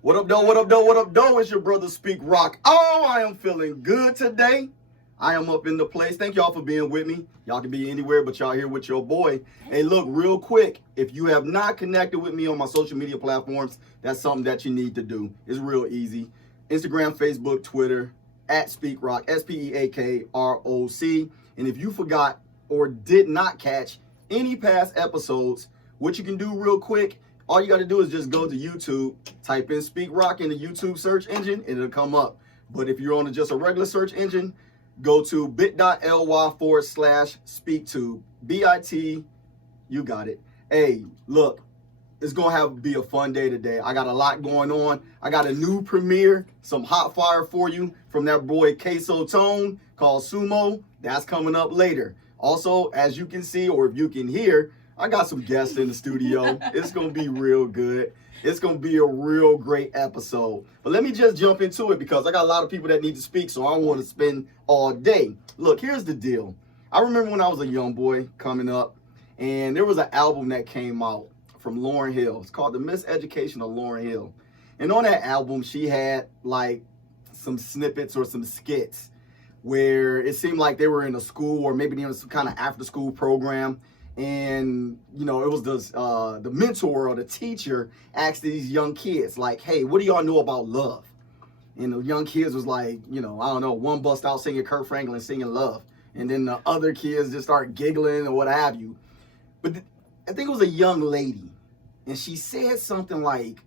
What up, though? What up, though? What up, though? It's your brother SPEAKROC. Oh, I am feeling good today. I am up in the place. Thank y'all for being with me. Y'all can be anywhere, but y'all here with your boy. Hey, look, real quick, if you have not connected with me on my social media platforms, that's something that you need to do. It's real easy. Instagram, Facebook, Twitter, at SPEAKROC, SPEAKROC. And if you forgot or did not catch any past episodes, what you can do real quick, all you got to do is just go to YouTube, type in SPEAKROC in the YouTube search engine, and it'll come up. But if you're on just a regular search engine, go to bit.ly/SpeakTube, BIT, you got it. Hey, look, it's going to be a fun day today. I got a lot going on. I got a new premiere, some hot fire for you from that boy Queso Tone called Sumo. That's coming up later. Also, as you can see, or if you can hear, I got some guests in the studio. It's going to be real good. It's going to be a real great episode. But let me just jump into it because I got a lot of people that need to speak, so I don't want to spend all day. Look, here's the deal. I remember when I was a young boy coming up, and there was an album that came out from Lauryn Hill. It's called The Miseducation of Lauryn Hill. And on that album, she had like some snippets or some skits where it seemed like they were in a school or maybe in some kind of after-school program. And, you know, it was the mentor or the teacher asked these young kids, like, hey, what do y'all know about love? And the young kids was like, you know, I don't know, one bust out singing Kurt Franklin, singing Love. And then the other kids just start giggling or what have you. But I think it was a young lady. And she said something like,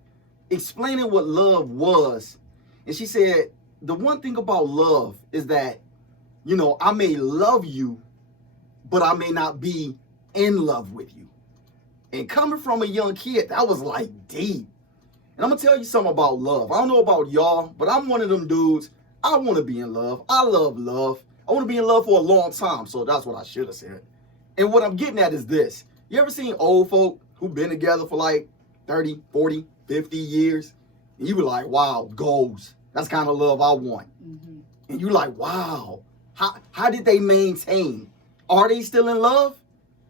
explaining what love was. And she said, the one thing about love is that, you know, I may love you, but I may not be in love with you. And coming from a young kid, that was like deep. And I'm gonna tell you something about love. I don't know about y'all, but I'm one of them dudes. I want to be in love. I love love. I want to be in love for a long time. So that's what I should have said. And what I'm getting at is this. You ever seen old folk who've been together for like 30, 40, 50 years? And you were like, wow, goals. That's kind of love I want. Mm-hmm. And you're like, wow, how did they maintain? Are they still in love?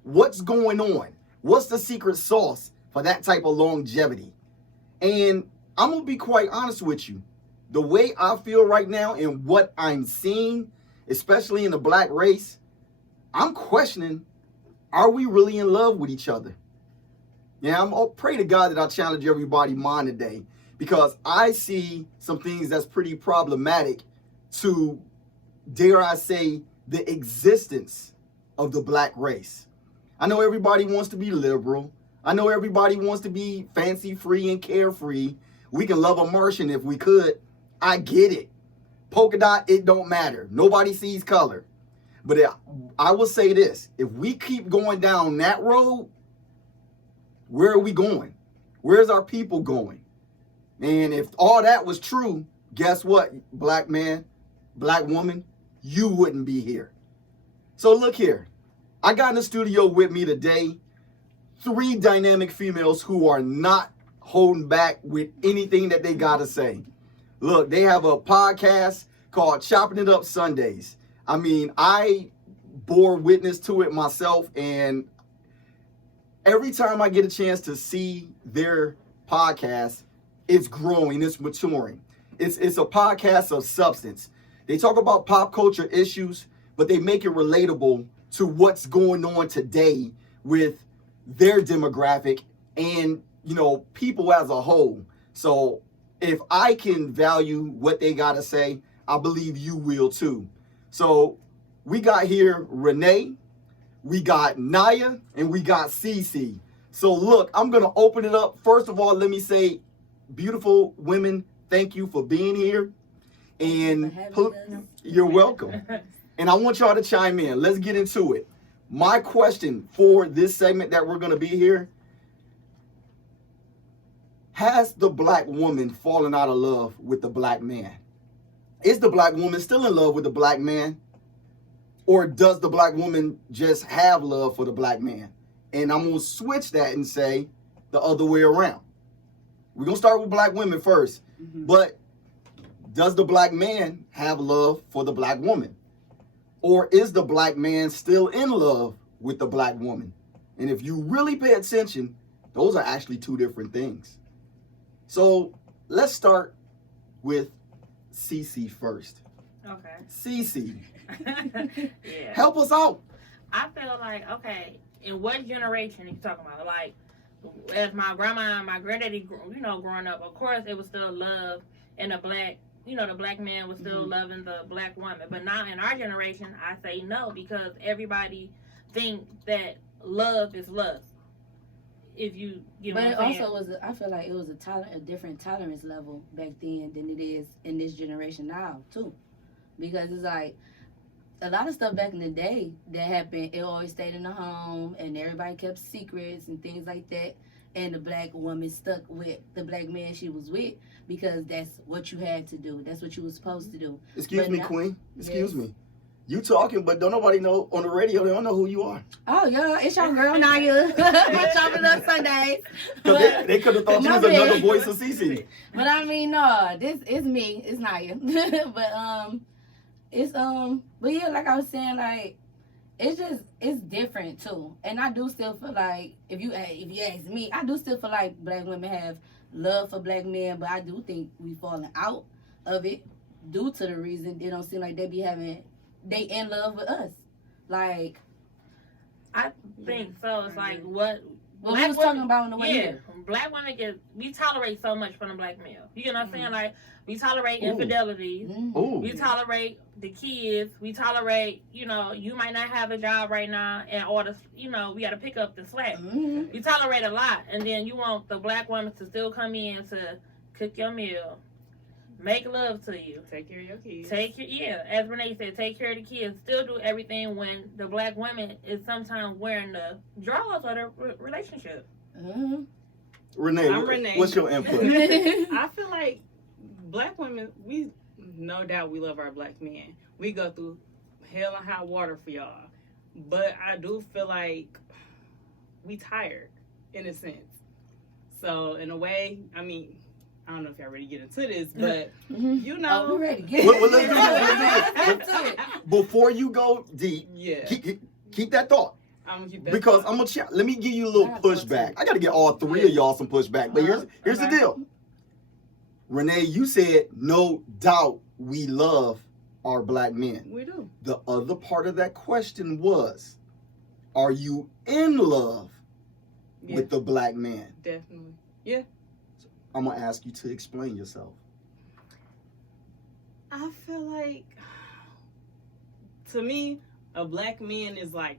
What's going on? What's the secret sauce for that type of longevity? And I'm going to be quite honest with you. The way I feel right now and what I'm seeing, especially in the black race, I'm questioning, are we really in love with each other? Yeah, I'll pray to God that I challenge everybody's mind today because I see some things that's pretty problematic to, dare I say, the existence of the black race. I know everybody wants to be liberal. I know everybody wants to be fancy free and carefree. We can love a Martian if we could. I get it. Polka dot, it don't matter. Nobody sees color. But I will say this. If we keep going down that road, where are we going? Where's our people going? And if all that was true, guess what, black man, black woman, you wouldn't be here. So look here. I got in the studio with me today 3 dynamic females who are not holding back with anything that they got to say. Look, they have a podcast called Choppinitupsundayz. I mean, I bore witness to it myself, and every time I get a chance to see their podcast, it's growing, it's maturing. It's a podcast of substance. They talk about pop culture issues, but they make it relatable to what's going on today with their demographic and, you know, people as a whole. So if I can value what they got to say, I believe you will too. So we got here Renee, we got Naya, and we got Cece. So look, I'm going to open it up. First of all, let me say, beautiful women, thank you for being here. And you're welcome. And I want y'all to chime in. Let's get into it. My question for this segment that we're going to be here, has the black woman fallen out of love with the black man? Is the black woman still in love with the black man? Or does the black woman just have love for the black man? And I'm going to switch that and say the other way around. We're going to start with black women first. Mm-hmm. But does the black man have love for the black woman? Or is the black man still in love with the black woman? And if you really pay attention, those are actually two different things. So let's start with Cece first. Okay. Cece, Yeah. help us out. I feel like, okay, in what generation are you talking about? Like, as my grandma and my granddaddy, growing up, of course, it was still love, and the black man was still loving the black woman. But now in our generation, I say no, because everybody think that love is lust. If you get what I'm saying. But it also was, I feel like it was a different tolerance level back then than it is in this generation now, too. Because it's like, a lot of stuff back in the day that happened, it always stayed in the home, and everybody kept secrets and things like that. And the black woman stuck with the black man she was with because that's what you had to do. That's what you were supposed to do. Excuse me, Queen. Excuse me. You talking, but don't nobody know on the radio. They don't know who you are. Oh, yeah, it's your girl, Naya. Choppinitupsundayz. Because they could have thought you was another voice of Cece. But I mean, no, this is me. It's Naya. But yeah, like I was saying, like, it's different too. And I do still feel like, if you ask me, I do still feel like black women have love for black men, but I do think we falling out of it due to the reason they don't seem like they in love with us. Like, I think so. It's like what we was talking about in the way here. Black women we tolerate so much from the black male. You know what I'm saying? Like, we tolerate infidelity. We tolerate the kids. We tolerate, you might not have a job right now, and order, we got to pick up the slack. We tolerate a lot, and then you want the black woman to still come in to cook your meal, make love to you, take care of your kids. As Renee said, take care of the kids. Still do everything when the black woman is sometimes wearing the drawers of the relationship. Renee, what's your input? I feel like black women, we no doubt we love our black men. We go through hell and high water for y'all. But I do feel like we tired in a sense. So in a way, I mean, I don't know if y'all ready to get into this, but we're ready. Let's do it. Before you go deep, keep that thought. I'm gonna keep that because thought. Let me give you a little pushback. I gotta get all three of y'all some pushback. But here's the deal. Renee, you said no doubt we love our black men. We do. The other part of that question was, are you in love with the black man? Definitely. Yeah. I'm going to ask you to explain yourself. I feel like, to me, a black man is like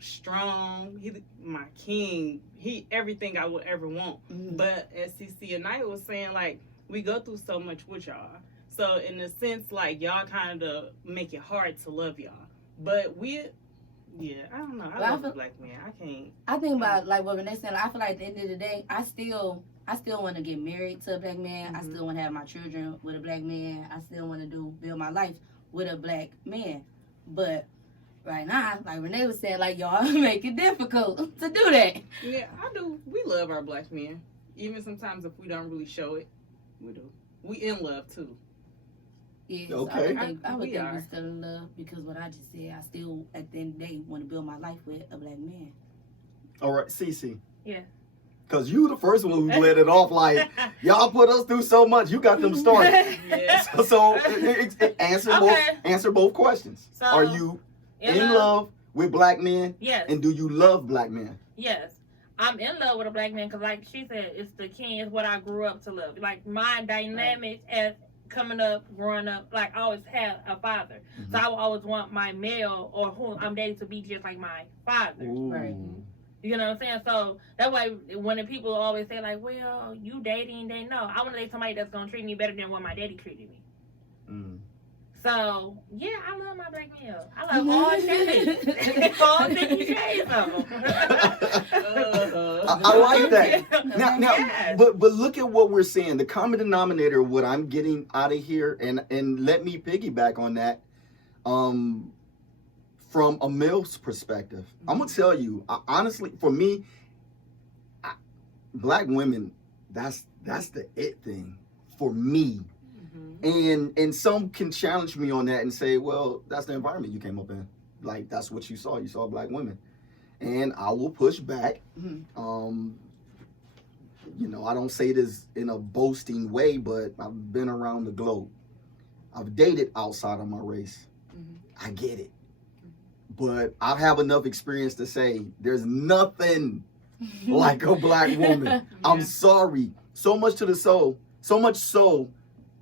strong. He's my king. He everything I would ever want. But as CC and I was saying, like, we go through so much with y'all. So in a sense, like, y'all kind of make it hard to love y'all. But I don't know. I love a black man. I think about, like, what Renee said. I feel like at the end of the day, I still want to get married to a black man. I still want to have my children with a black man. I still want to build my life with a black man. But right now, like Renee was saying, like, y'all make it difficult to do that. Yeah, I do. We love our black men. Even sometimes if we don't really show it, we do. We in love, too. Yes, okay. I would think we're still in love because what I just said, I still, at the end of the day, want to build my life with a black man. All right, Cece. Yeah. Because you the first one who let it off like, y'all put us through so much, you got them started. So answer both questions. So, are you in love with black men? Yes. And do you love black men? Yes. I'm in love with a black man because, like she said, it's the king. It's what I grew up to love. Like, my dynamics as coming up, growing up, like, I always had a father. So I would always want my male or who I'm dating to be just like my father. Right. You know what I'm saying? So that's why when the people always say, like, well, you dating, they know. I want to date somebody that's going to treat me better than what my daddy treated me. So, yeah, I love my black male. I love all shades. All 50 shades of them. I like that. Now, but look at what we're saying. The common denominator, what I'm getting out of here, and let me piggyback on that. From a male's perspective, I'm gonna tell you, honestly, for me, black women, that's the it thing for me. And some can challenge me on that and say, well, that's the environment you came up in. Like, that's what you saw. You saw black women. and I will push back. Mhm. You know, I don't say this in a boasting way, but I've been around the globe. I've dated outside of my race. I get it. But I have enough experience to say there's nothing like a black woman. I'm sorry. So much to the soul. So much so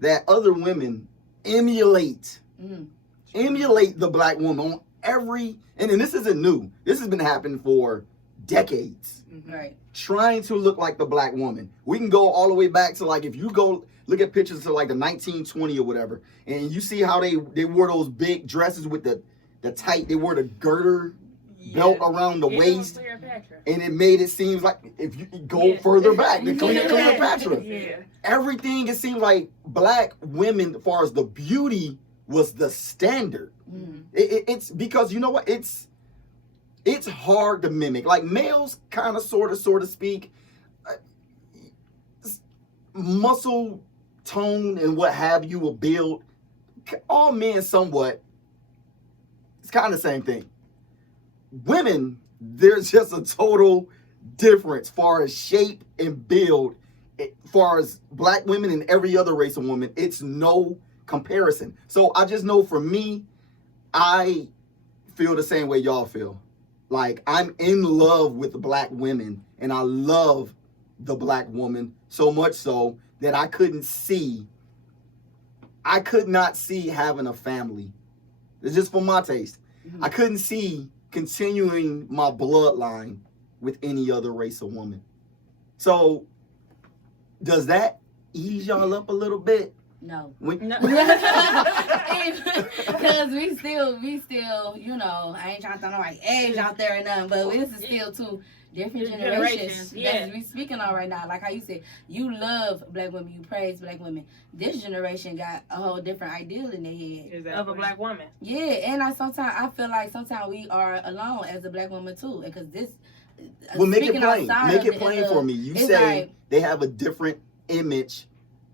that other women emulate the black woman on every, and this isn't new. This has been happening for decades. Right. Trying to look like the black woman. We can go all the way back to, like, if you go look at pictures of like the 1920 or whatever, and you see how they wore those big dresses with the tight, they wore the girder belt around the waist, and it made it seem like if you go further back, the Cleopatra. Everything, it seems like black women, as far as the beauty, was the standard. It's because, you know what, it's hard to mimic. Like, males kind of sort of speak, muscle tone and what have you, a build, all men somewhat, it's kind of the same thing. Women, there's just a total difference as far as shape and build. As far as black women and every other race of woman, it's no comparison. So I just know, for me, I feel the same way y'all feel. Like, I'm in love with black women, and I love the black woman so much so that I could not see having a family. It's just for my taste. I couldn't see continuing my bloodline with any other race of woman. So, does that ease y'all up a little bit? No. No. Because we still, you know, I ain't trying to throw no like age out there and nothing, but this is still two different generations that we speaking on right now. Like how you said, you love black women, you praise black women. This generation got a whole different ideal in their head of a black woman. Yeah, and I feel like sometimes we are alone as a black woman too, because this. Well, make it plain. Make it plain for me. You say like, they have a different image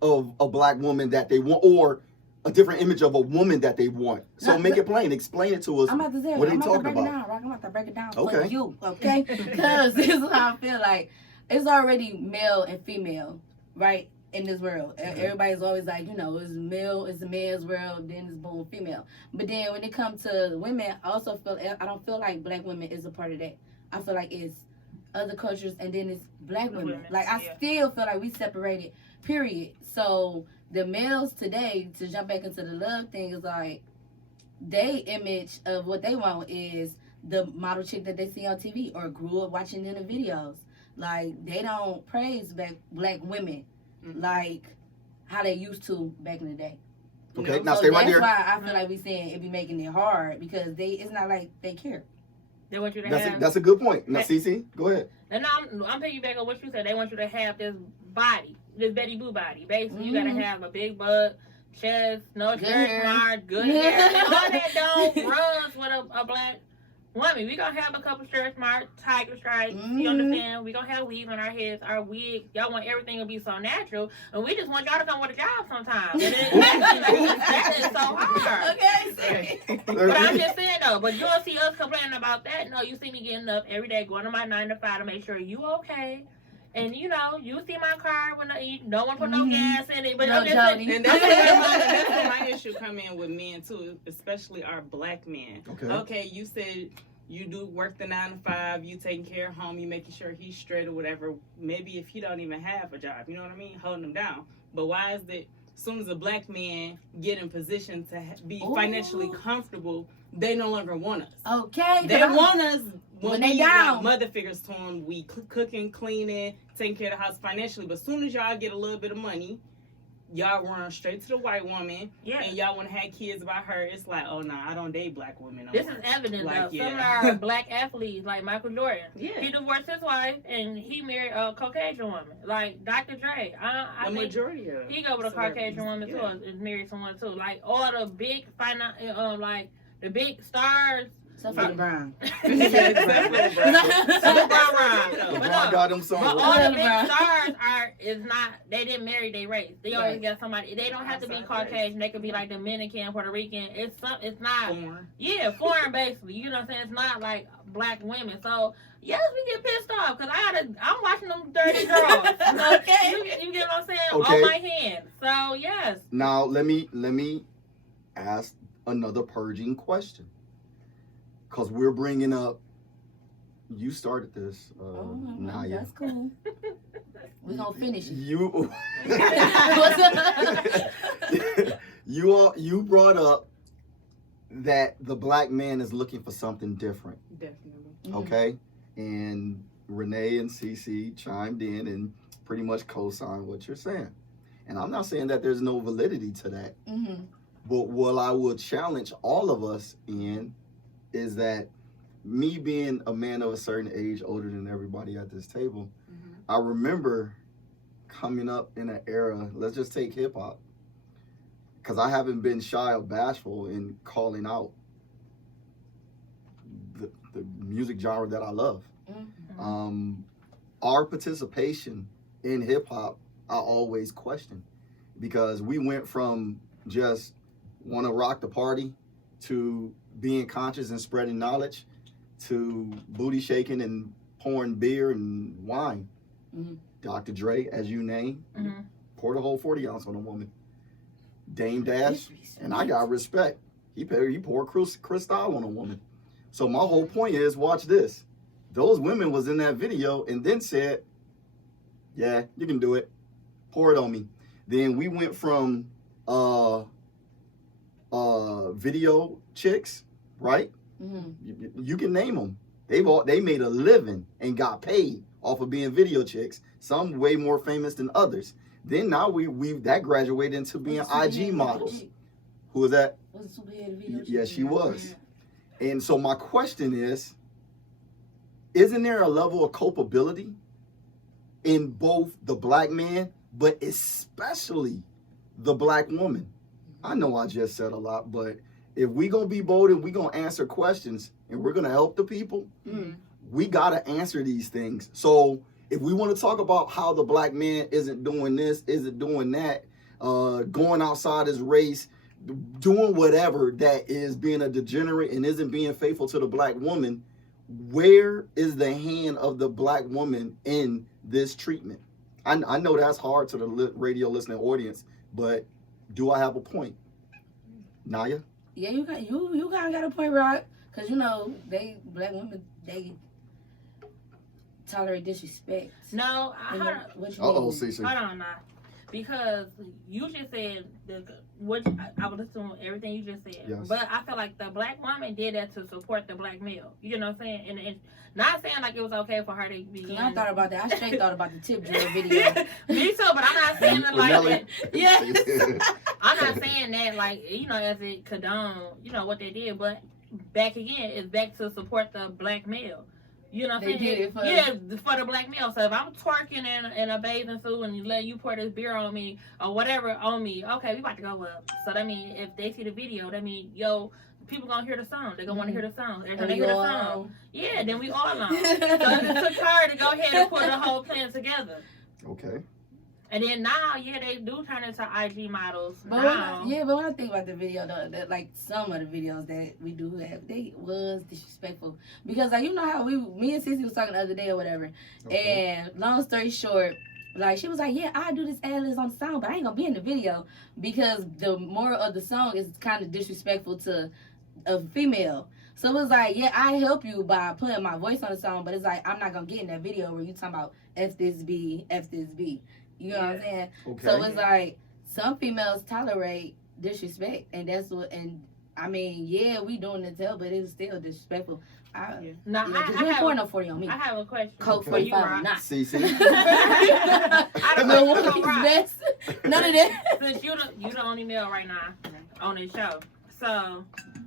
of a black woman that they want, or a different image of a woman that they want. So make it plain. Explain it to us. I'm about to say, what are you talking about? I'm about to break it down for you, okay? Because this is how I feel like. It's already male and female, right, in this world. Everybody's always like, you know, it's male, it's a man's world, then it's boom, female. But then when it comes to women, I don't feel like black women is a part of that. I feel like it's other cultures, and then it's black women. Like, I still feel like we separated, period. So the males today, to jump back into the love thing, is like, they image of what they want is the model chick that they see on TV or grew up watching in the videos. Like, they don't praise black women like how they used to back in the day. Okay, now stay right there. That's why I feel like we saying it be making it hard, because it's not like they care. They want you to have. That's a good point. Now, Cece, go ahead. And now I'm piggybacking on what you said. They want you to have this body, this Betty Boo body. Basically, you gotta have a big butt, chest, no stretch mark, good hair. All that don't runs with a black woman. We gonna have a couple stretch marks, tiger stripes. You understand? We gonna have weaves on our heads, our wigs. Y'all want everything to be so natural, and we just want y'all to come with a job sometimes. That is so hard. Okay. But I'm just saying though, but you don't see us complaining about that. No, you see me getting up every day, going to my 9 to 5 to make sure you okay. And you know, you see my car when you don't want to put no gas in it. But no, and that's where my issue come in with men too, especially our black men. Okay, you said you do work the 9 to 5, you taking care of home, you making sure he's straight or whatever. Maybe if he don't even have a job, you know what I mean, holding him down. But why is it as soon as a black man get in position to be financially comfortable, they no longer want us? Okay, they want us when they we down. Like mother figures to them. We cooking, cleaning, taking care of the house financially. But as soon as y'all get a little bit of money, y'all run straight to the white woman, and y'all want to have kids about her. It's like, oh no, I don't date black women. No this more. Is evident like, of some of our black athletes, like Michael Jordan. He divorced his wife and he married a Caucasian woman, like Dr. Dre. I the think majority of he go with a Caucasian woman too, and married someone too. Like all the big like the big stars So for the Brown. Except for the Brown. LeBron got them songs. But all the big LeBron. stars they didn't marry their race. They always Right. got somebody. They don't have to be Outside Caucasian. They could be like Dominican, Puerto Rican. It's not. Foreign. Yeah, foreign basically. You know what I'm saying? It's not like black women. So yes, we get pissed off because I'm watching them dirty girls. Okay. You get what I'm saying? Okay. On my hands. So yes. Now let me ask another purging question, because we're bringing up. You started this, Naya. That's cool. We're gonna finish it. You What's up? you brought up that the black man is looking for something different, Definitely. okay? And Renee and Cece chimed in and pretty much co-signed what you're saying. And I'm not saying that there's no validity to that. Mm-hmm. But what I will challenge all of us in is that me being a man of a certain age, older than everybody at this table, I remember coming up in an era, let's just take hip hop, because I haven't been shy or bashful in calling out the music genre that I love. Mm-hmm. Our participation in hip hop, I always question, because we went from just want to rock the party to being conscious and spreading knowledge to booty shaking and pouring beer and wine. Mm-hmm. Dr. Dre, as you name, Mm-hmm. poured a whole 40 ounce on a woman. Dame Dash, and I got respect. He poured Cristal on a woman. So my whole point is, watch this. Those women was in that video and then said, yeah, you can do it. Pour it on me. Then we went from video chicks, right? Mm-hmm. You can name them. They made a living and got paid off of being video chicks. Some way more famous than others. Then now we that graduated into being IG models. Who was that? Was a superhero video? Yes, she was. And so my question is, isn't there a level of culpability in both the black man, but especially the black woman? I know I just said a lot, but if we gonna be bold and we gonna answer questions and we're gonna help the people, we gotta answer these things. So if we want to talk about how the black man isn't doing this, isn't doing that, going outside his race, doing whatever that is being a degenerate and isn't being faithful to the black woman, where is the hand of the black woman in this treatment? I know that's hard to the radio listening audience, but do I have a point? Naya? Yeah, you kind of got a point, Rock. Because, you know, black women, they tolerate disrespect. No, What you Uh-oh, mean? Cece. hold on now. Because you just said I would assume everything you just said. Yes. But I feel like the black woman did that to support the black male. You know what I'm saying? And not saying like it was okay for her to be. Cause I thought about that. I straight thought about the tip drill video. Me too, but I'm not saying it like Nelly. that. Yeah. I'm not saying that like, you know, as it condone, you know, what they did, but back again, it's back to support the black male. You know what I'm They saying? did it for for the black male. So if I'm twerking in a bathing suit and you let you pour this beer on me or whatever on me, okay, we about to go up. So that means if they see the video, that means people gonna hear the song. They gonna want to hear the song. Every time they hear the song, yeah, then we all on. So it took her to go ahead and put the whole plan together. Okay. And then now, yeah, they do turn into IG models But now. when I think about the video, though, that like some of the videos that we do have, they was disrespectful because like you know how me and Cece was talking the other day or whatever, and long story short, like she was like, yeah, I do this ad-libs on the song, but I ain't gonna be in the video because the moral of the song is kind of disrespectful to a female. So it was like, yeah, I help you by putting my voice on the song, but it's like I'm not gonna get in that video where you talking about F this B. You know what I'm saying? Okay. So it's like some females tolerate disrespect, and that's what. And I mean, yeah, we doing it tell, but it's still disrespectful. Now, Yeah, I you have, pour no 40 on me. I have a question. Coke for you, 45 or Rock. not. Cece. I don't know what's so Rock. best. None of that. Since you the only male right now on this show, so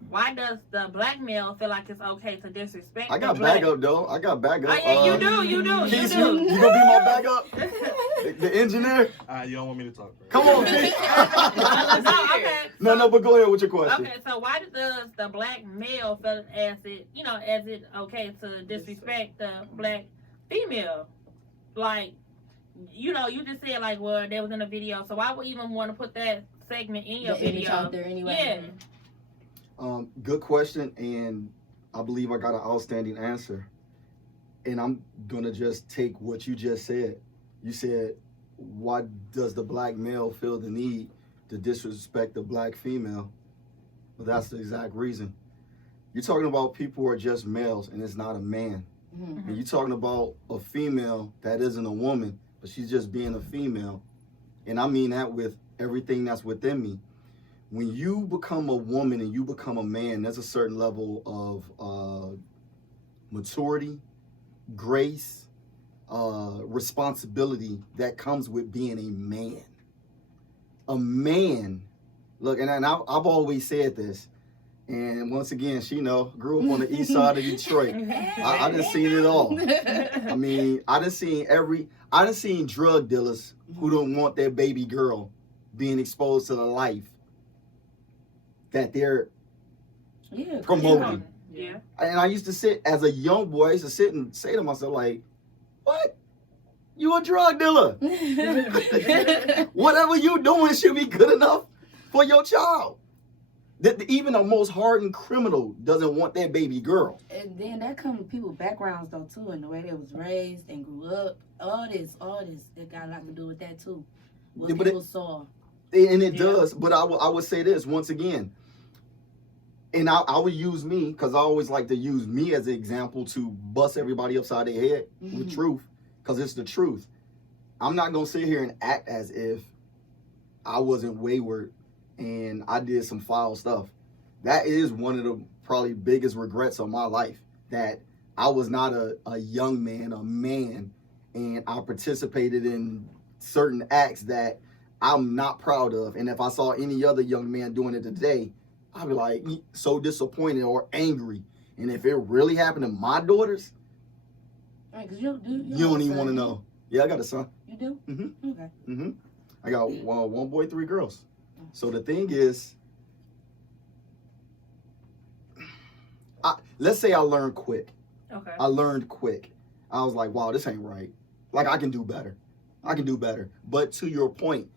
why does the black male feel like it's okay to disrespect? I got the black? backup though. I got backup. Oh yeah, you do. Keith, you gonna be my backup? The engineer? You don't want me to talk, right? Come on, P. Okay. No, but go ahead with your question. Okay, so why does the black male feel as it okay to disrespect the black female? Like, you just said like, well, that was in a video, so why would you even want to put that segment in your video? Out there anyway. Yeah. Good question, and I believe I got an outstanding answer. And I'm gonna just take what you just said. You said, why does the black male feel the need to disrespect the black female? Well, that's the exact reason. You're talking about people who are just males, and it's not a man. Mm-hmm. And you're talking about a female that isn't a woman, but she's just being a female. And I mean that with everything that's within me. When you become a woman and you become a man, there's a certain level of maturity, grace, responsibility that comes with being a man. A man, look, and I've always said this, and once again, she grew up on the east side of Detroit. I done seen it all. I mean, I done seen drug dealers who don't want their baby girl being exposed to the life that they're promoting. Yeah. And I used to sit, as a young boy, I used to sit and say to myself, like, what? You a drug dealer. Whatever you doing should be good enough for your child. Even the most hardened criminal doesn't want their baby girl. And then that comes with people's backgrounds though too, and the way they was raised and grew up. All this, it got a lot to do with that too. What people saw. And it does, but I would say this once again. And I would use me, because I always like to use me as an example to bust everybody upside their head with truth, because it's the truth. I'm not going to sit here and act as if I wasn't wayward and I did some foul stuff. That is one of the probably biggest regrets of my life, that I was not a young man, a man, and I participated in certain acts that I'm not proud of. And if I saw any other young man doing it today, I'd be like so disappointed or angry. And if it really happened to my daughters, Right, 'cause you don't even want to know. Yeah, I got a son. You do? Mm-hmm. Okay. Mm-hmm. I got one boy, 3 girls. So the thing is, let's say I learned quick. Okay. I learned quick. I was like, wow, this ain't right. Like, I can do better. But to your point,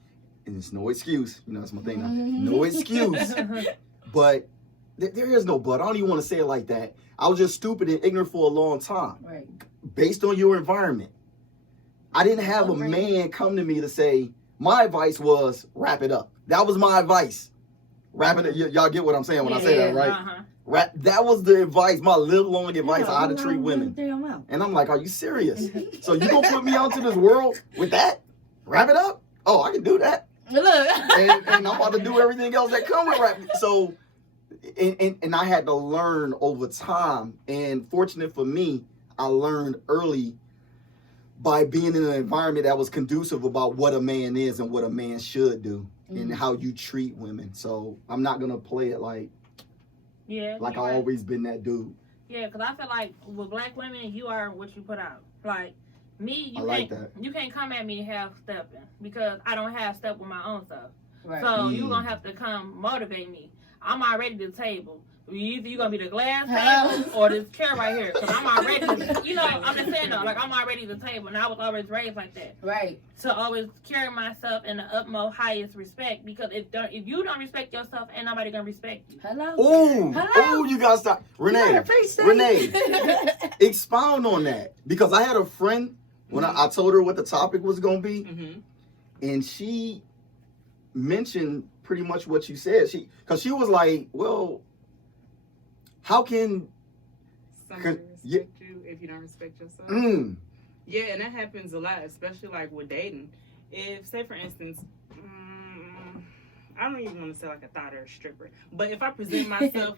and it's no excuse. That's my thing now. No excuse. But there is no but. I don't even want to say it like that. I was just stupid and ignorant for a long time. Right. Based on your environment. I didn't have a man come to me to say, my advice was, wrap it up. That was my advice. Wrap it up. Y'all get what I'm saying when I say that, right? Uh-huh. That was the advice, my live-long advice on how to treat women. And I'm like, are you serious? So you gonna put me out to this world with that? Wrap it up? Oh, I can do that. and I'm about to do everything else that come with rap. So, and I had to learn over time. And fortunate for me, I learned early by being in an environment that was conducive about what a man is and what a man should do and how you treat women. So I'm not gonna play it like I always been that dude. Yeah, because I feel like with black women, you are what you put out. Like me, you can't come at me half stepping because I don't have step with my own stuff. Right. So you're gonna have to come motivate me. I'm already to the table. Either you're gonna be the glass table or this chair right here. Because I'm already, I'm just saying though, like I'm already the table, and I was always raised like that. Right. To always carry myself in the utmost highest respect, because if you don't respect yourself, ain't nobody gonna respect you. Hello. Oh, you gotta stop, Renee. Expound on that, because I had a friend when I told her what the topic was gonna be, and she mentioned pretty much what you said. Because she was like, well, how can somebody respect you if you don't respect yourself? Yeah, and that happens a lot, especially like with dating. If, say for instance, I don't even want to say like a thought or a stripper, but if I present myself,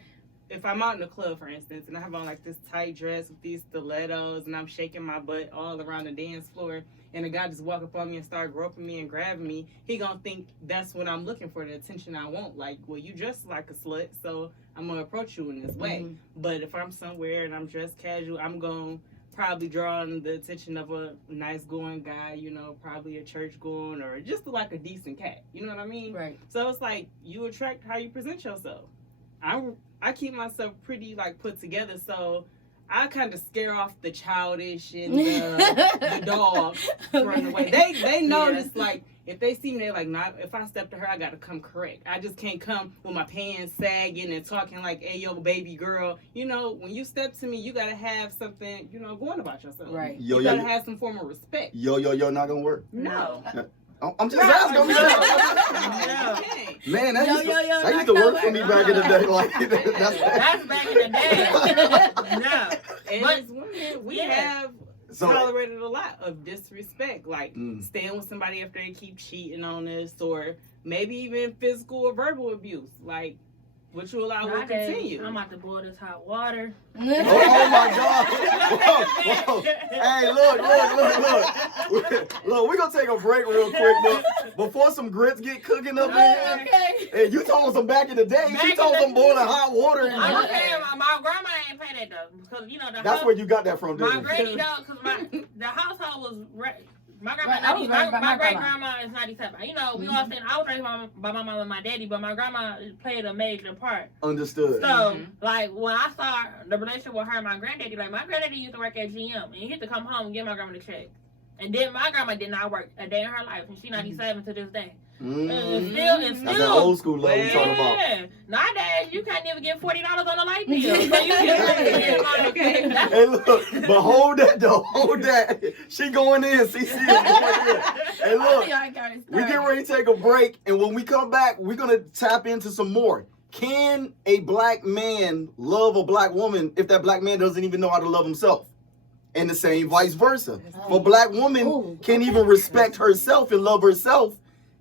if I'm out in the club, for instance, and I have on like this tight dress with these stilettos and I'm shaking my butt all around the dance floor, and a guy just walk up on me and start groping me and grabbing me, he gonna think that's what I'm looking for, the attention I want. Like, well, you dress like a slut, so I'm gonna approach you in this way. But if I'm somewhere and I'm dressed casual, I'm gonna probably drawing the attention of a nice going guy, you know, probably a church going or just like a decent cat. You know what I mean? Right. So it's like you attract how you present yourself. I keep myself pretty like put together, so I kind of scare off the childish and the dogs running away. They notice like if they see me, they're like, nah, if I step to her, I gotta come correct. I just can't come with my pants sagging and talking like, hey, yo, baby girl. You know, when you step to me, you gotta have something, you know, going about yourself. Right. You gotta have some form of respect. Yo, not gonna work. No. I'm just asking. No. Man, that used to work for me back in the day. Like That's back in the day. No. And But- as women, we yeah. have So- tolerated a lot of disrespect, like staying with somebody after they keep cheating on us, or maybe even physical or verbal abuse. Like, what you allow will continue. I'm about to boil this hot water. Oh my God! Whoa. Hey, look! We're gonna take a break real quick, but before some grits get cooking up in here. Hey, you told us some back in the day. She told them boiling hot water. And I'm saying my grandma ain't pay that though, because you know that's where you got that from, my didn't you? granny though, because the household was. My grandma, Right, I was raised by my my great grandma. grandma is 97. You know, we all saying I was raised by my mom and my daddy, but my grandma played a major part. Understood. So, like, when I saw the relationship with her and my granddaddy, like, my granddaddy used to work at GM, and he used to come home and give my grandma the check. And then my grandma did not work a day in her life, and she's 97 to this day. And still, That's that old school love we talking about. yeah. Nowadays, you can't even get $40 on a light bill. So you get like, Hey, look, but hold that though, hold that. She going in, CC is going in. Hey, look, we get ready to take a break, and when we come back, we're gonna tap into some more. Can a black man love a black woman if that black man doesn't even know how to love himself? And the same vice versa. If a black woman can't even respect herself and love herself,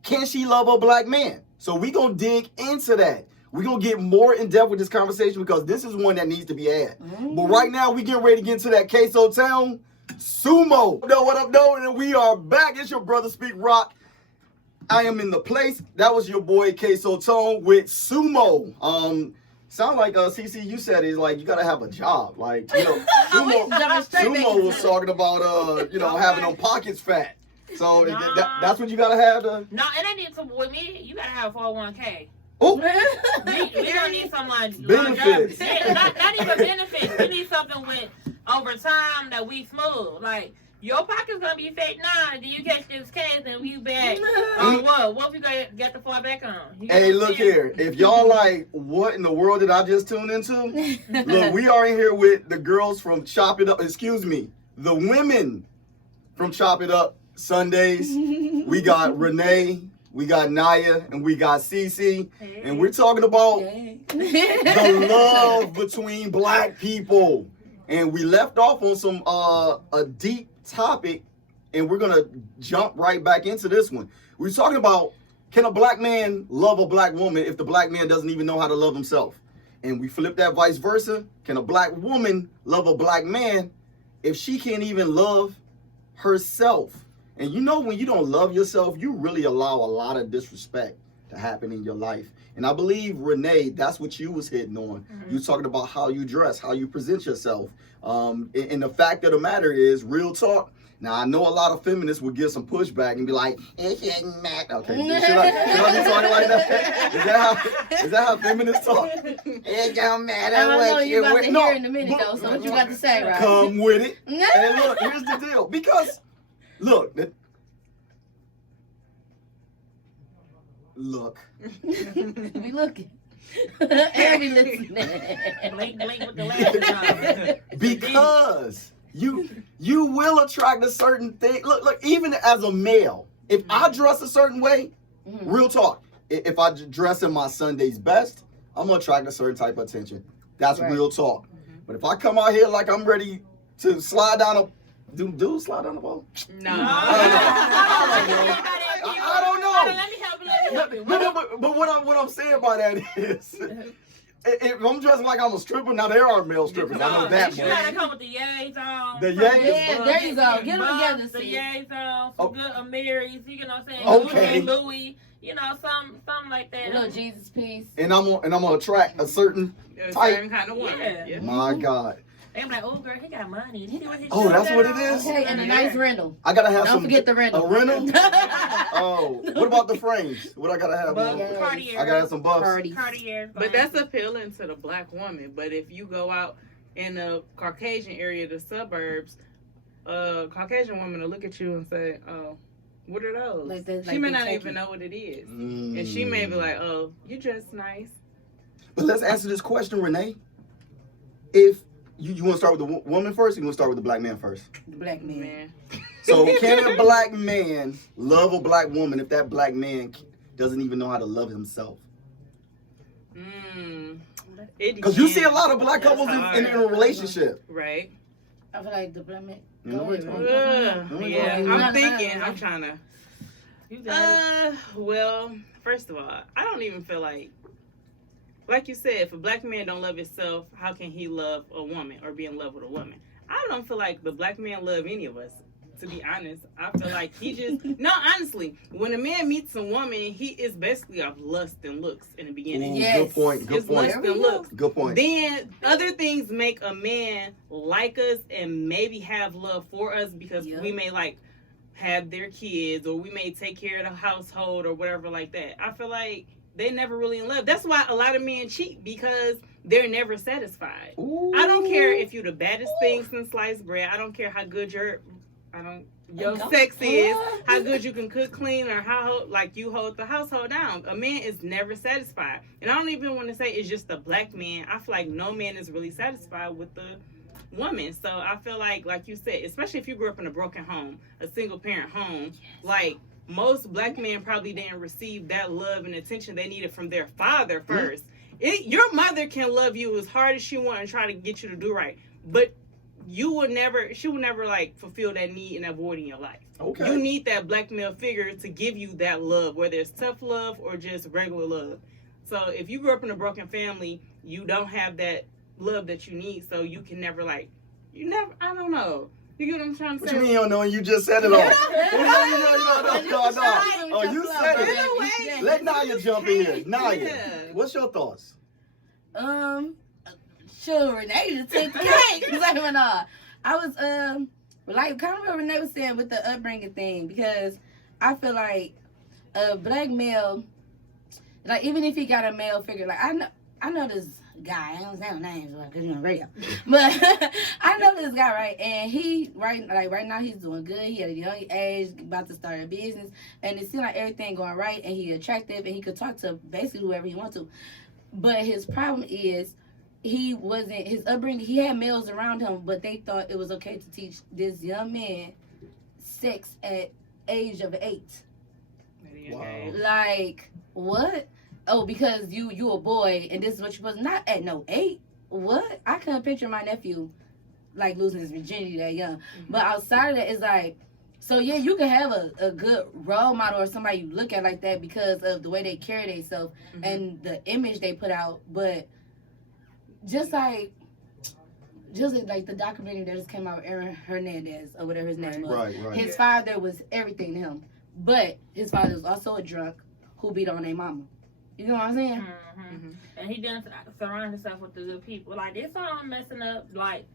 can she love a black man? So we gonna dig into that. We're gonna get more in depth with this conversation because this is one that needs to be had. But right now, we getting ready to get into that Queso Town Sumo. Know what I'm doing? And we are back. It's your brother SPEAKROC. I am in the place. That was your boy Queso Tone with Sumo. Sound like CC, you said is like you gotta have a job. Like, you know, Sumo was talking about having them pockets fat. So that's what you gotta have to. No, and I need some with me. You gotta have 401k. Oh, We don't need some like benefits. Yeah, not even benefits. We need something with over time that we smooth. Like your pocket's gonna be fake now. Then you catch this case and we back. What if you get the fall back on? Hey, look here. If y'all like, what in the world did I just tune into? Look, we are in here with the girls from Chop It Up. Excuse me, the women from Chop It Up Sundays. We got Renee, we got Naya, and we got Cece. Hey. And we're talking about the love between black people. And we left off on some a deep topic, and we're gonna jump right back into this one. We're talking about, can a black man love a black woman if the black man doesn't even know how to love himself? And we flip that vice versa. Can a black woman love a black man if she can't even love herself? And you know, when you don't love yourself, you really allow a lot of disrespect to happen in your life. And I believe, Renee, that's what you was hitting on. You talking about how you dress, how you present yourself. And the fact of the matter is, real talk. Now, I know a lot of feminists will give some pushback and be like, it shouldn't matter. Okay, should I be talking like that? Is that how feminists talk? It don't matter. I know what you about to no, hear in a minute, though, so what you got to say, right? Come with it. And look, here's the deal. Because, look. We looking. And we listening. Blink with the last Because you will attract a certain thing. Look, even as a male, if I dress a certain way, real talk, if I dress in my Sunday's best, I'm gonna attract a certain type of attention. That's real talk. But if I come out here like I'm ready to slide down a dudes slide down the ball? No. I don't know. Let me help you. But what I'm saying by that is, if I'm dressing like I'm a stripper, now there are male strippers. I know that You gotta come with the yays on. The yays? Yeah, there you go. Get them together, The see. yays on. Some good Amiris. You know what I'm saying? Okay. Louis. You know, something like that. A little Jesus piece. And I'm gonna attract a certain type. Kind of woman. Yeah. My God. They be like, oh girl, he got money. See what his Oh, shoes that's got what it on? is? Okay, and a nice rental. I gotta have Don't some. forget the rental. A rental? Oh, what about the frames? What I gotta have? Buff, Yes. Cartier. I gotta have some buffs. Cartier. But that's appealing to the black woman. But if you go out in the Caucasian area, the suburbs, Caucasian woman will look at you and say, "Oh, what are those?" Like that, she like may the not tacky. even know what it is, and she may be like, "Oh, you dress nice." But let's answer this question, Renee. If you want to start with the woman first, or you want to start with the black man first? The black man. Man, So can a black man love a black woman if that black man doesn't even know how to love himself? Because you see a lot of black couples in a relationship. Right. I feel like the black man. You know Go what ahead, I'm right? Yeah, talking I'm thinking. I'm trying to. You got it. Well, first of all, I don't even feel like you said, if a black man don't love himself, how can he love a woman or be in love with a woman? I don't feel like the black man love any of us. To be honest, I feel like he just no. Honestly, when a man meets a woman, he is basically of lust and looks in the beginning. Ooh, Yes. Good point. Good It's lust point. and looks. Good point. Then other things make a man like us and maybe have love for us because Yep. we may like have their kids or we may take care of the household or whatever like that. I feel like they never really in love. That's why a lot of men cheat because they're never satisfied. Ooh. I don't care if you're the baddest thing since sliced bread. I don't care how good your sex is, how good you can cook, clean, or how like you hold the household down. A man is never satisfied, and I don't even want to say it's just the black man. I feel like no man is really satisfied with the woman. So I feel like you said, especially if you grew up in a broken home, a single parent home, like most black men probably didn't receive that love and attention they needed from their father first. Your mother can love you as hard as she wants and try to get you to do right, but she would never like fulfill that need and that void in your life. Okay. You need that black male figure to give you that love, whether it's tough love or just regular love. So if you grew up in a broken family, you don't have that love that you need, so you can never I don't know. You get what I'm trying to What say? you mean you don't know? You just said it all. Yeah. Oh, you said it. Let Naya jump in here. Naya, Yeah. what's your thoughts? Sure, Renee just took the cake. Like, I was like kind of what Renee was saying with the upbringing thing, because I feel like a black male, like even if he got a male figure, like I know this guy. I don't say no names because he's on radio, but I know this guy, right? And he right now he's doing good. He at a young age, about to start a business, and it seems like everything going right. And he attractive, and he could talk to basically whoever he wants to. But his problem is, he wasn't, his upbringing, he had males around him, but they thought it was okay to teach this young man sex at age of 8. Wow. Like, what? Oh, because you a boy and this is what you're supposed to, not at no 8. What? I couldn't picture my nephew like losing his virginity that young. But outside of that, it's like, so yeah, you can have a good role model or somebody you look at like that because of the way they carry themselves and the image they put out, but just like the documentary that just came out with Aaron Hernandez or whatever his name was. Right. His father was everything to him, but his father was also a drunk who beat on their mama. You know what I'm saying? And he didn't surround himself with the good people. Like, this all messing up. Like,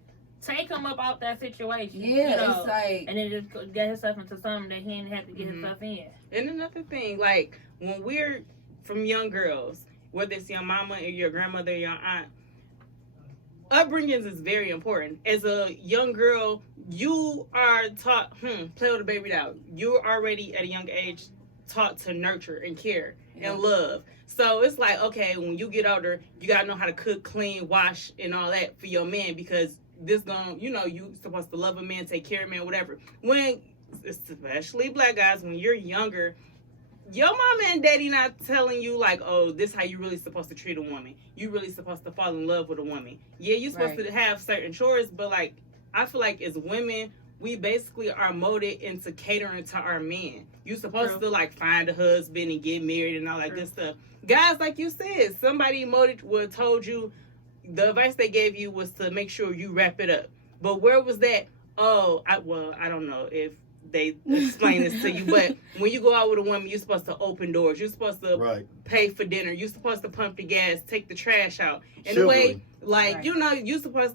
take him up out that situation. Yeah, you know, it's like, and then just get himself into something that he didn't have to get himself in. And another thing, like when we're from young girls, whether it's your mama or your grandmother or your aunt, upbringing is very important. As a young girl, you are taught, play with the baby doll. You're already at a young age taught to nurture and care and love. So it's like, okay, when you get older, you gotta know how to cook, clean, wash, and all that for your man, because this you supposed to love a man, take care of a man, whatever. When, especially black guys, when you're younger, your mama and daddy not telling you like, oh, this how you really supposed to treat a woman. You really supposed to fall in love with a woman. Yeah, you're supposed to have certain chores, but like, I feel like as women, we basically are molded into catering to our men. You supposed to like find a husband and get married and all that good stuff. Guys, like you said, somebody told you, the advice they gave you was to make sure you wrap it up. But where was that? Oh, I don't know if they explain this to you. But when you go out with a woman, you're supposed to open doors. You're supposed to pay for dinner. You're supposed to pump the gas, take the trash out. In a way, like, you know,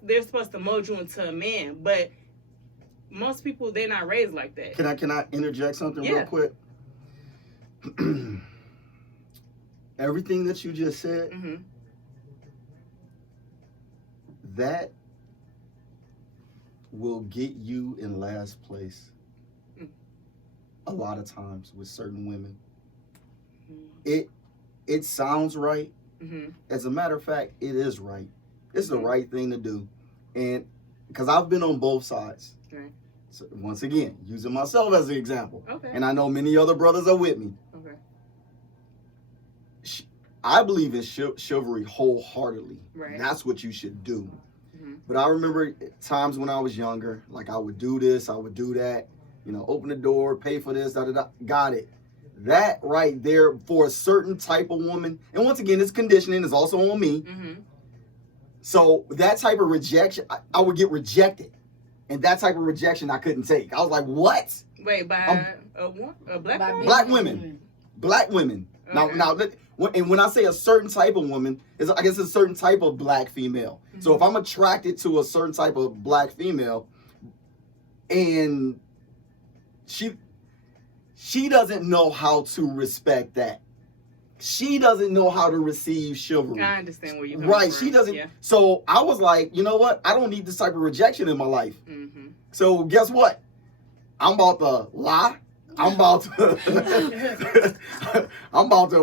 they're supposed to mold you into a man. But most people, they're not raised like that. Can I interject something real quick? Everything that you just said, that will get you in last place a lot of times with certain women. It sounds right. As a matter of fact, it is right. It's the right thing to do. And because I've been on both sides. So once again, using myself as an example. And I know many other brothers are with me. I believe in chivalry wholeheartedly. That's what you should do. But I remember times when I was younger, like I would do this, I would do that, you know, open the door, pay for this, got it. That right there for a certain type of woman, and once again, it's conditioning, it's also on me. So that type of rejection, I would get rejected. And that type of rejection I couldn't take. I was like, what? Wait, by a black woman? Black women. Black women. Okay. Now, and when I say a certain type of woman, I guess it's a certain type of black female. So if I'm attracted to a certain type of black female, and she doesn't know how to respect that. She doesn't know how to receive chivalry. I understand where you're coming from. She doesn't. Yeah. So I was like, you know what? I don't need this type of rejection in my life. So guess what? I'm about to lie. I'm about to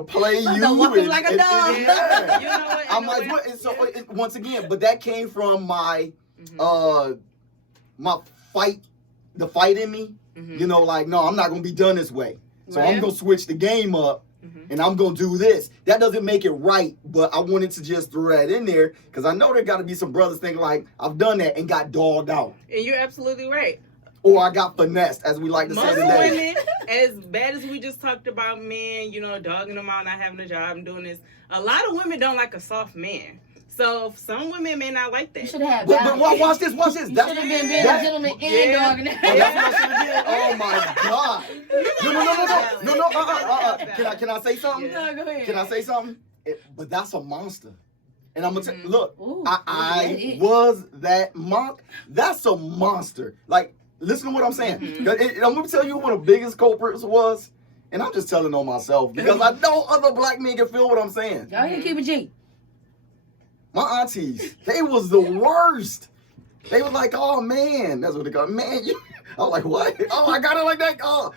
play you. Walk you like a dog. Yeah. You know what? I'm like, what? So once again, but that came from my my fight, the fight in me. You know, like, no, I'm not gonna be done this way. So I'm gonna switch the game up. And I'm going to do this. That doesn't make it right, but I wanted to just throw that in there because I know there got to be some brothers thinking like, I've done that and got dogged out. And you're absolutely right. Or I got finessed, as we like to say today. Most women, as bad as we just talked about men, you know, dogging them out, not having a job and doing this, a lot of women don't like a soft man. So some women may not like that. You should have. But watch this. You should have been being a gentleman and dogging it. Oh my God. No. Can I say something? No, go ahead. Can I say something? But that's a monster. And I'm gonna tell you, look, I was that monk. That's a monster. Like, listen to what I'm saying. I'm gonna tell you what the biggest culprits was, and I'm just telling on myself because I know other black men can feel what I'm saying. Y'all here keep it G. My aunties, they was the worst. They was like, oh man, that's what they call it. Man, you. I was like, what? Oh, I got it like that. Oh,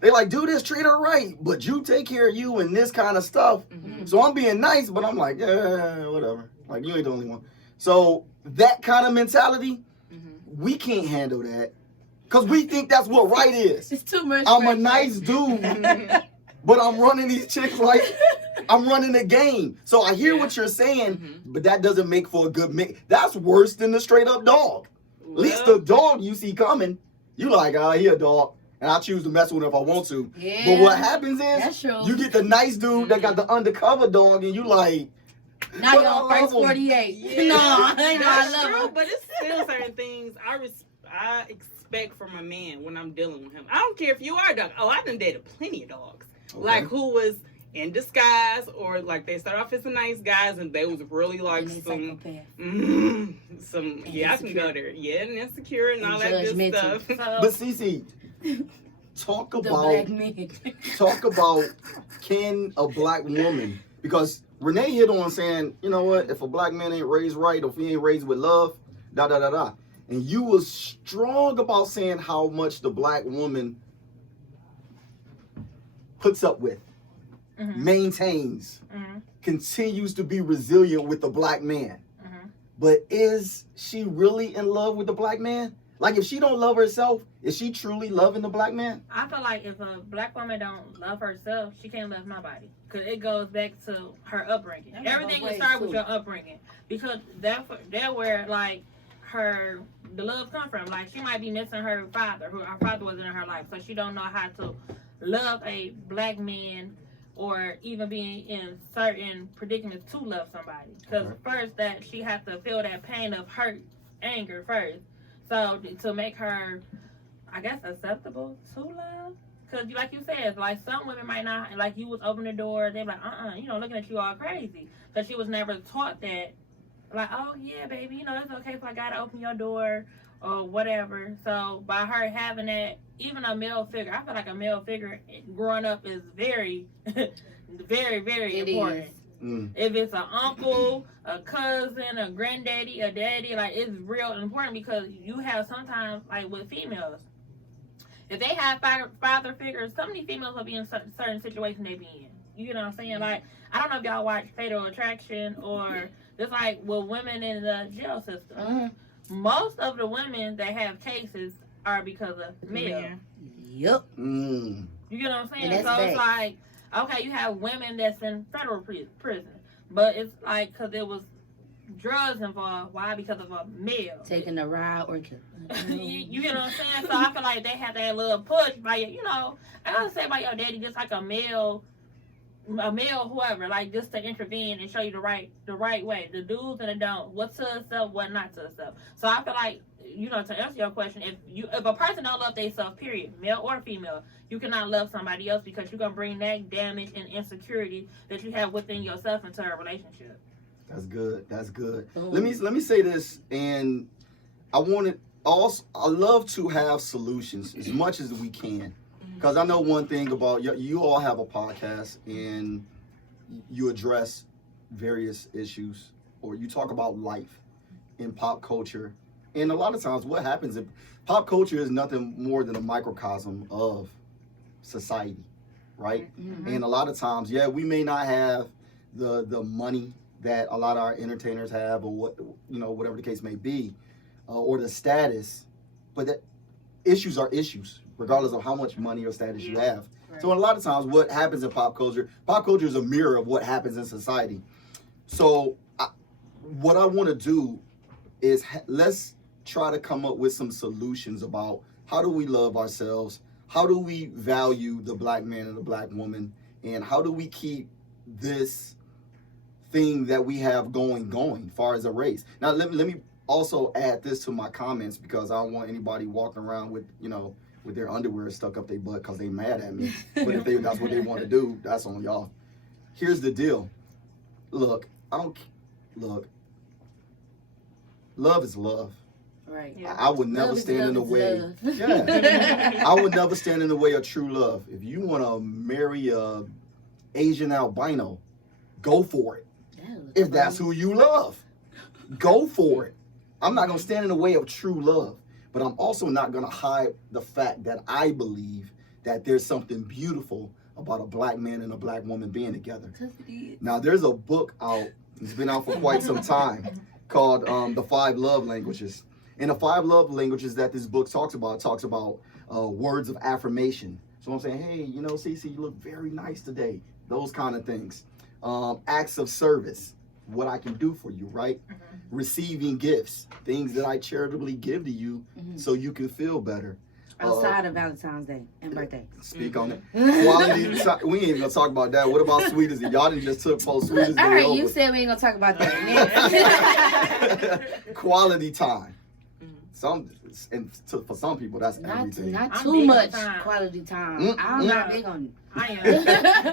they like, do this, treat her right, but you take care of you and this kind of stuff. So I'm being nice, but I'm like, yeah, whatever. Like, you ain't the only one. So that kind of mentality, we can't handle that because we think that's what right is. It's too much. I'm a nice dude, but I'm running these chicks like I'm running the game. So I hear what you're saying, but that doesn't make for a good mix. That's worse than the straight up dog. At least the dog you see coming, you like, he a dog. And I choose to mess with him if I want to. Yeah. But what happens is, you get the nice dude that got the undercover dog, and you like, now you're on first 48. Yeah. I love him. But it's still certain things I expect from a man when I'm dealing with him. I don't care if you are a dog. Oh, I done dated plenty of dogs. Okay. Like, who was in disguise, or like they start off as some nice guys and they was really like I can go there. Yeah, and insecure and all that good stuff. But Cece, talk about can a black woman, because Renee hit on saying, you know what, if a black man ain't raised right, or if he ain't raised with love, and you was strong about saying how much the black woman puts up with, maintains, continues to be resilient with the black man. But is she really in love with the black man? Like, if she don't love herself, is she truly loving the black man? I feel like if a black woman don't love herself, she can't love nobody. Because it goes back to her upbringing. Everything will start with your upbringing. Because that's where, like, the love come from. Like, she might be missing her father. Her father wasn't in her life. So she don't know how to love a black man, or even being in certain predicaments to love somebody. Because first, that she has to feel that pain of hurt, anger first. So to make her I guess, acceptable to love. Because, like you said, like, some women might not, like, you was open the door, they be like, looking at you all crazy. Because she was never taught that, like, oh, yeah, baby, it's okay if I got to open your door or whatever. So, by her having that, even a male figure, I feel like a male figure growing up is very, very, very important. If it's an uncle, a cousin, a granddaddy, a daddy, like, it's real important because you have sometimes, like, with females, if they have father figures, some of these females will be in certain situations they be in. You know what I'm saying? Like, I don't know if y'all watch Fatal Attraction or just like with women in the jail system. Most of the women that have cases are because of male. Yep. You get what I'm saying? So it's like, okay, you have women that's in federal prison, but it's like because there was drugs involved. Why? Because of a male taking a ride or you get what I'm saying? So I feel like they have that little push by I gotta say by your daddy, just like a male whoever, like just to intervene and show you the right way, the do's and the don'ts, what to accept, what not to accept. So I feel like to answer your question, if a person don't love themselves, period, male or female, you cannot love somebody else because you're gonna bring that damage and insecurity that you have within yourself into a relationship. That's good. That's good. Boom. Let me say this, and I love to have solutions as much as we can, because I know one thing about you all have a podcast and you address various issues, or you talk about life in pop culture, and a lot of times what happens if pop culture is nothing more than a microcosm of society, right? And a lot of times, we may not have the money that a lot of our entertainers have, or whatever the case may be, or the status, but that issues are issues regardless of how much money or status you have. Right. So a lot of times what happens in pop culture is a mirror of what happens in society. So what I want to do is let's try to come up with some solutions about how do we love ourselves, how do we value the black man and the black woman, and how do we keep this thing that we have going as far as a race. Now let me also add this to my comments, because I don't want anybody walking around with with their underwear stuck up their butt because they mad at me. But if that's what they want to do, that's on y'all. Here's the deal. Look, love is love. Right. Yeah. I would never stand in the way. Yeah. I would never stand in the way of true love. If you want to marry a Asian albino, go for it. If that's who you love, go for it. I'm not going to stand in the way of true love, but I'm also not going to hide the fact that I believe that there's something beautiful about a black man and a black woman being together. Now, there's a book out, it's been out for quite some time, called The 5 Love Languages. And the 5 love languages that this book talks about words of affirmation. So I'm saying, hey, Cece, you look very nice today. Those kind of things. Acts of service, what I can do for you, right? Receiving gifts, things that I charitably give to you so you can feel better. Outside of Valentine's Day and birthday. Speak on it. Quality, we ain't even gonna talk about that. What about Sweet as Day? Y'all didn't just took post Sweet as Day. All right, over. you said we ain't gonna talk about that. Quality time. For some people, that's everything. Not too much quality time. I'm not big on it. I am.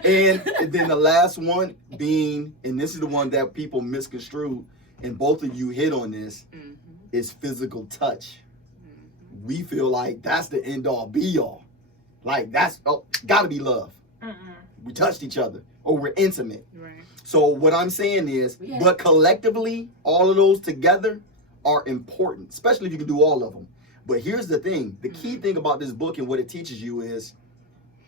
And then the last one being, and this is the one that people misconstrue, and both of you hit on this, is physical touch. We feel like that's the end all be all. Like that's gotta be love. We touched each other, or we're intimate. Right. So what I'm saying is, but collectively, all of those together are important, especially if you can do all of them. But here's the thing. The key thing about this book and what it teaches you is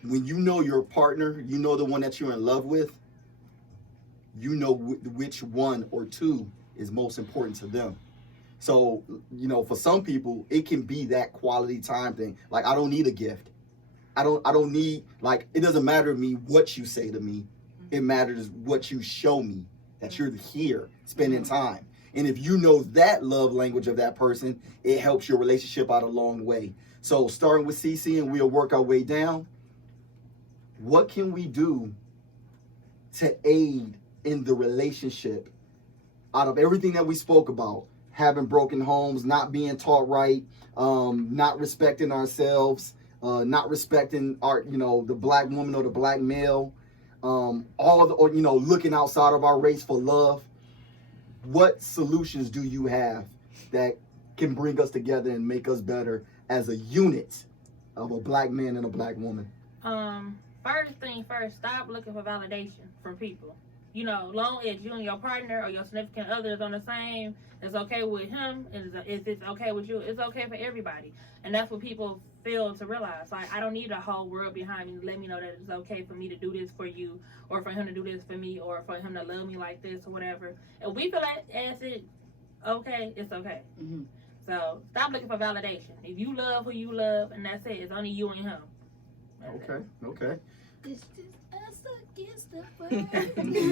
when you know your partner, you know the one that you're in love with, you know which one or two is most important to them. So, for some people, it can be that quality time thing. Like, I don't need a gift. I don't need, like, it doesn't matter to me what you say to me. It matters what you show me, that you're here spending time. And if you know that love language of that person, it helps your relationship out a long way. So starting with CC, and we'll work our way down. What can we do to aid in the relationship out of everything that we spoke about? having broken homes, not being taught right, not respecting ourselves, not respecting our, the black woman or the black male, all of the, or, looking outside of our race for love. What solutions do you have that can bring us together and make us better as a unit of a black man and a black woman? First thing first, stop looking for validation from people. Long as you and your partner or your significant other is on the same, it's okay with him, and if it's okay with you, it's okay for everybody. And that's what people fail to realize. Like, I don't need a whole world behind me to let me know that it's okay for me to do this for you, or for him to do this for me, or for him to love me like this, or whatever. And we feel like as it okay, it's okay. Mm-hmm. So stop looking for validation. If you love who you love, and that's it, it's only you and him. Okay. This is us against the world.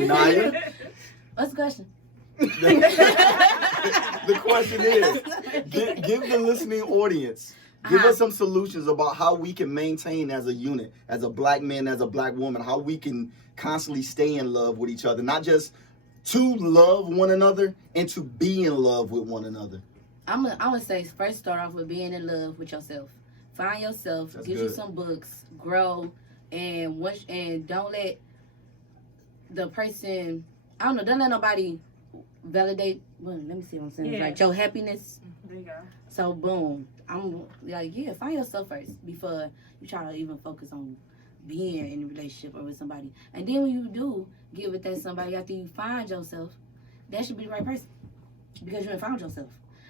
Naya? What's the question? The question is, give the listening audience, give us some solutions about how we can maintain as a unit, as a black man, as a black woman, how we can constantly stay in love with each other, not just to love one another and to be in love with one another. I'm gonna say first start off with being in love with yourself. Find yourself, That's get good. you some books, grow, and don't let the person, don't let nobody validate. Well, let me see what I'm saying. Yeah. Like your happiness. There you go. So boom, I'm like, find yourself first before you try to even focus on being in a relationship or with somebody. And then when you do get with that somebody after you find yourself, that should be the right person because you ain't found yourself.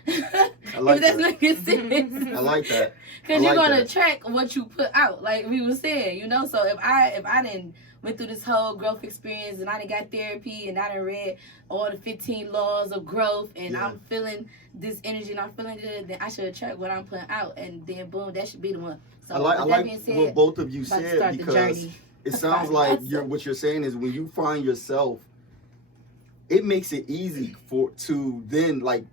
I like if that's that. making sense. I like that. Because I you're like gonna that. track what you put out, like we were saying, So if I didn't went through this whole growth experience and I done got therapy and I done read all the 15 laws of growth and Yeah. I'm feeling this energy and I'm feeling good, then I should track what I'm putting out, and then boom, that should be the one. So I like with that being said, what both of you about to said, start the because journey. it sounds like what you're saying is when you find yourself, it makes it easy to then, like,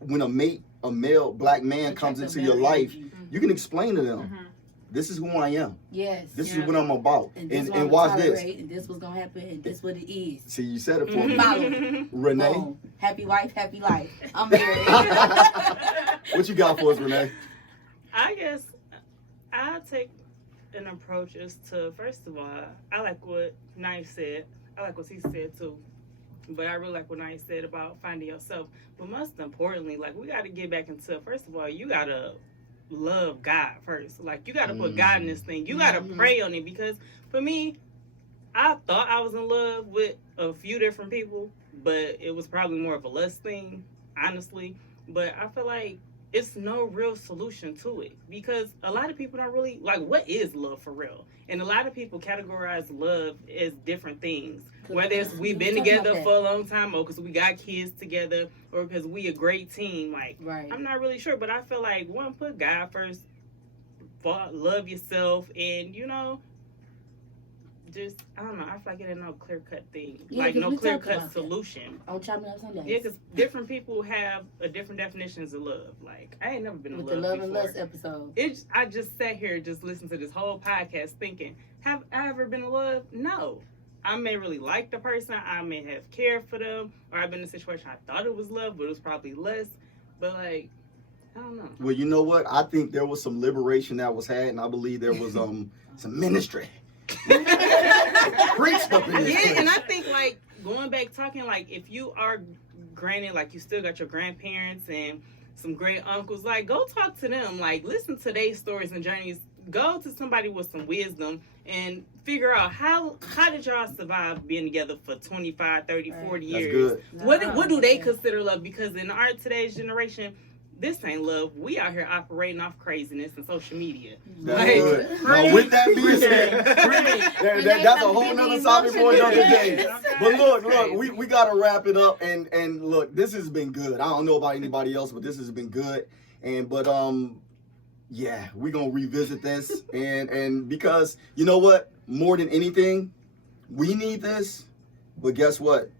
when a male black man comes into your life, you can explain to them, Mm-hmm. this is who I am. Yes. This is what I'm about. And this And watch this. And this was gonna happen, and this what it is. See, you said it for me. Follow. Renee, Boom. Happy wife, happy life. I'm married. what you got for us, Renee? I guess I'll take an approach is to, first of all, I like what Knife said. I like what he said too. But I really like what Knife said about finding yourself. But most importantly, like, we got to get back into, first of all, you got to love God first. Like, you got to put God in this thing. You got to pray on it, because for me, I thought I was in love with a few different people, but it was probably more of a lust thing, honestly. But I feel like it's no real solution to it, because a lot of people don't really, like, what is love for real? And a lot of people categorize love as different things. Whether it's we've been together for a long time, or because we got kids together, or because we a great team. Like, Right. I'm not really sure, but I feel like, one, put God first, love yourself, and, just, I don't know, I feel like it ain't no clear-cut thing. Yeah, like, 'cause no we talked clear-cut about that. solution. On Choppinitupsundayz. Yeah, because different people have a different definitions of love. Like, I ain't never been in With love the love before. and lust episode. I just sat here, just listened to this whole podcast thinking, have I ever been in love? No. I may really like the person. I may have cared for them. Or I've been in a situation I thought it was love, but it was probably less. But, like, I don't know. Well, you know what? I think there was some liberation that was had, and I believe there was some ministry. Preached up in this place. Yeah, and I think, like, going back talking, like, if you are, granted, like, you still got your grandparents and some great uncles, like, go talk to them. Like, listen to their stories and journeys. Go to somebody with some wisdom and figure out how did y'all survive being together for 25, 30, 40 That's years. good. What do they consider love? Because in our today's generation, this ain't love. We out here operating off craziness and social media. That's Like, good. Now, with that being said, that's a whole nother topic for another day. But look, we gotta wrap it up. And look, this has been good. I don't know about anybody else, but this has been good. Yeah, we're gonna revisit this. And because you know what? More than anything, we need this. But guess what?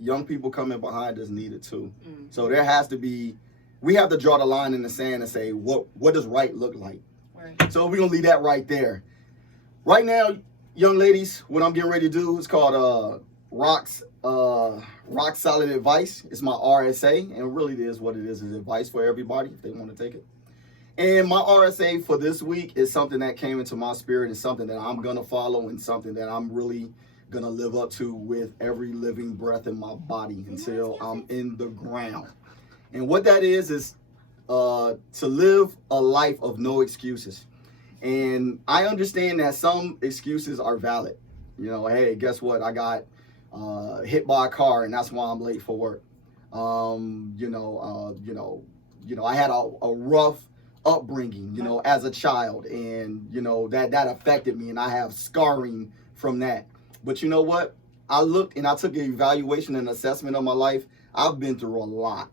Young people coming behind us need it too. So there has to be. We have to draw the line in the sand and say, what does right look like? Right. So we're going to leave that right there. Right now, young ladies, what I'm getting ready to do is called rock solid advice. It's my RSA, and really it is what it is advice for everybody if they want to take it. And my RSA for this week is something that came into my spirit and something that I'm going to follow and something that I'm really going to live up to with every living breath in my body until I'm in the ground. And what that is to live a life of no excuses. And I understand that some excuses are valid. You know, hey, guess what? I got hit by a car and that's why I'm late for work. I had a rough upbringing, you know, as a child, and you know that affected me, and I have scarring from that. But you know what? I looked and I took an evaluation and assessment of my life. I've been through a lot.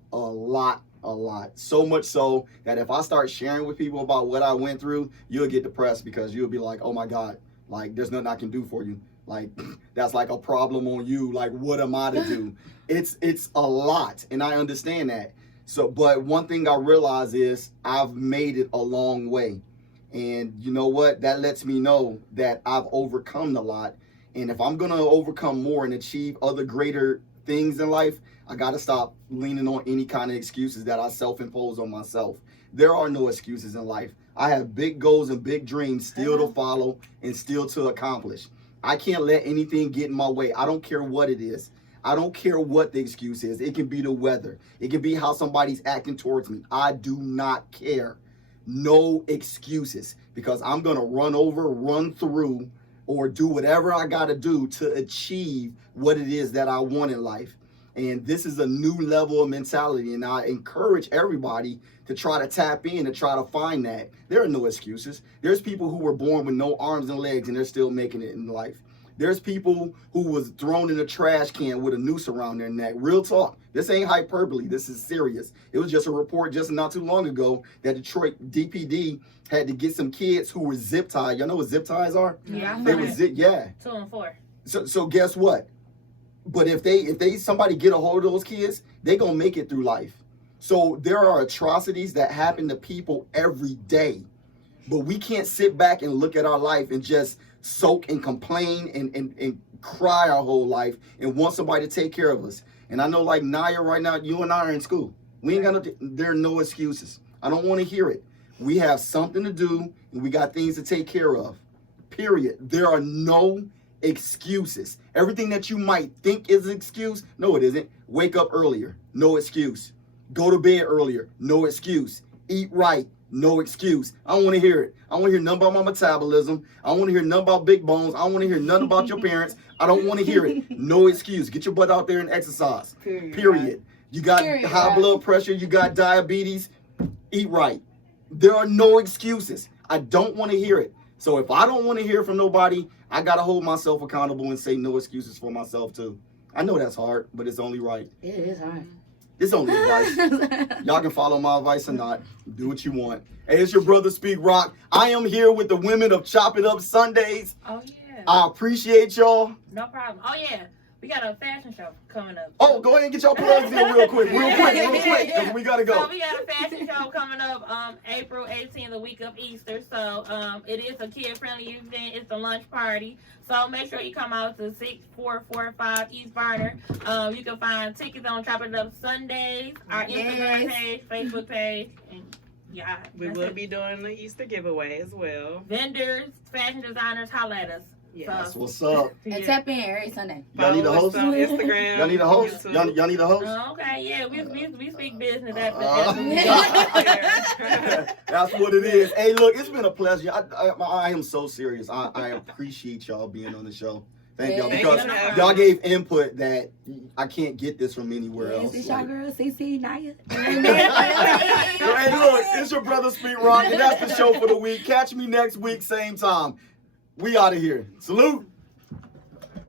So much so that if I start sharing with people about what I went through, you'll get depressed because you'll be like, oh my God, like there's nothing I can do for you. Like that's like a problem on you. Like what am I to do? It's a lot, and I understand that. So, but one thing I realize is I've made it a long way. And you know what? That lets me know that I've overcome a lot. And if I'm going to overcome more and achieve other greater things in life, I got to stop leaning on any kind of excuses that I self-impose on myself. There are no excuses in life. I have big goals and big dreams still to follow and still to accomplish. I can't let anything get in my way. I don't care what it is. I don't care what the excuse is. It can be the weather. It can be how somebody's acting towards me. I do not care. No excuses, because I'm going to run through, or do whatever I got to do to achieve what it is that I want in life. And this is a new level of mentality, and I encourage everybody to try to tap in and try to find that. There are no excuses. There's people who were born with no arms and legs, and they're still making it in life. There's people who was thrown in a trash can with a noose around their neck. Real talk. This ain't hyperbole. This is serious. It was just a report just not too long ago that Detroit DPD had to get some kids who were zip tied. Y'all know what zip ties are? Yeah, they were 2 and 4. So guess what? But if somebody get a hold of those kids, they gonna make it through life. So there are atrocities that happen to people every day, but we can't sit back and look at our life and just soak and complain and cry our whole life and want somebody to take care of us. And I know, like Naya right now, you and I are in school. We ain't got there are no excuses. I don't want to hear it. We have something to do and we got things to take care of. Period. There are no excuses. Everything that you might think is an excuse, no, it isn't. Wake up earlier, no excuse. Go to bed earlier, no excuse. Eat right, no excuse. I don't want to hear it. I don't want to hear nothing about my metabolism. I don't want to hear nothing about big bones. I don't want to hear nothing about your parents. I don't want to hear it. No excuse. Get your butt out there and exercise. Period. You got high blood pressure. You got diabetes. Eat right. There are no excuses. I don't want to hear it. So if I don't want to hear from nobody, I got to hold myself accountable and say no excuses for myself too. I know that's hard, but it's only right. It is hard. It's only advice. Y'all can follow my advice or not. Do what you want. Hey, it's your brother SPEAKROC. I am here with the women of Chop It Up Sundays. Oh, yeah. I appreciate y'all. No problem. Oh, yeah. We got a fashion show coming up. Oh, go ahead and get your plugs in real quick, because we got to go. So we got a fashion show coming up April 18th, the week of Easter. So it is a kid-friendly event. It's a lunch party. So make sure you come out to 6445 East Varner. You can find tickets on Chopping Up Sundays, our Instagram page, Facebook page, and yeah. We will be doing the Easter giveaway as well. Vendors, fashion designers, holla at us. Yes. That's what's up. And tap in every Sunday. Y'all need a host? On Instagram. Y'all need a host? Y'all need a host? Okay, yeah, we speak business That's what it is. Hey, look, it's been a pleasure. I am so serious. I appreciate y'all being on the show. Thank y'all, because y'all gave input that I can't get this from anywhere else. It's your girl, CC Naya. Hey, look, it's your brother SPEAKROC, and that's the show for the week. Catch me next week, same time. We out of here. Salute.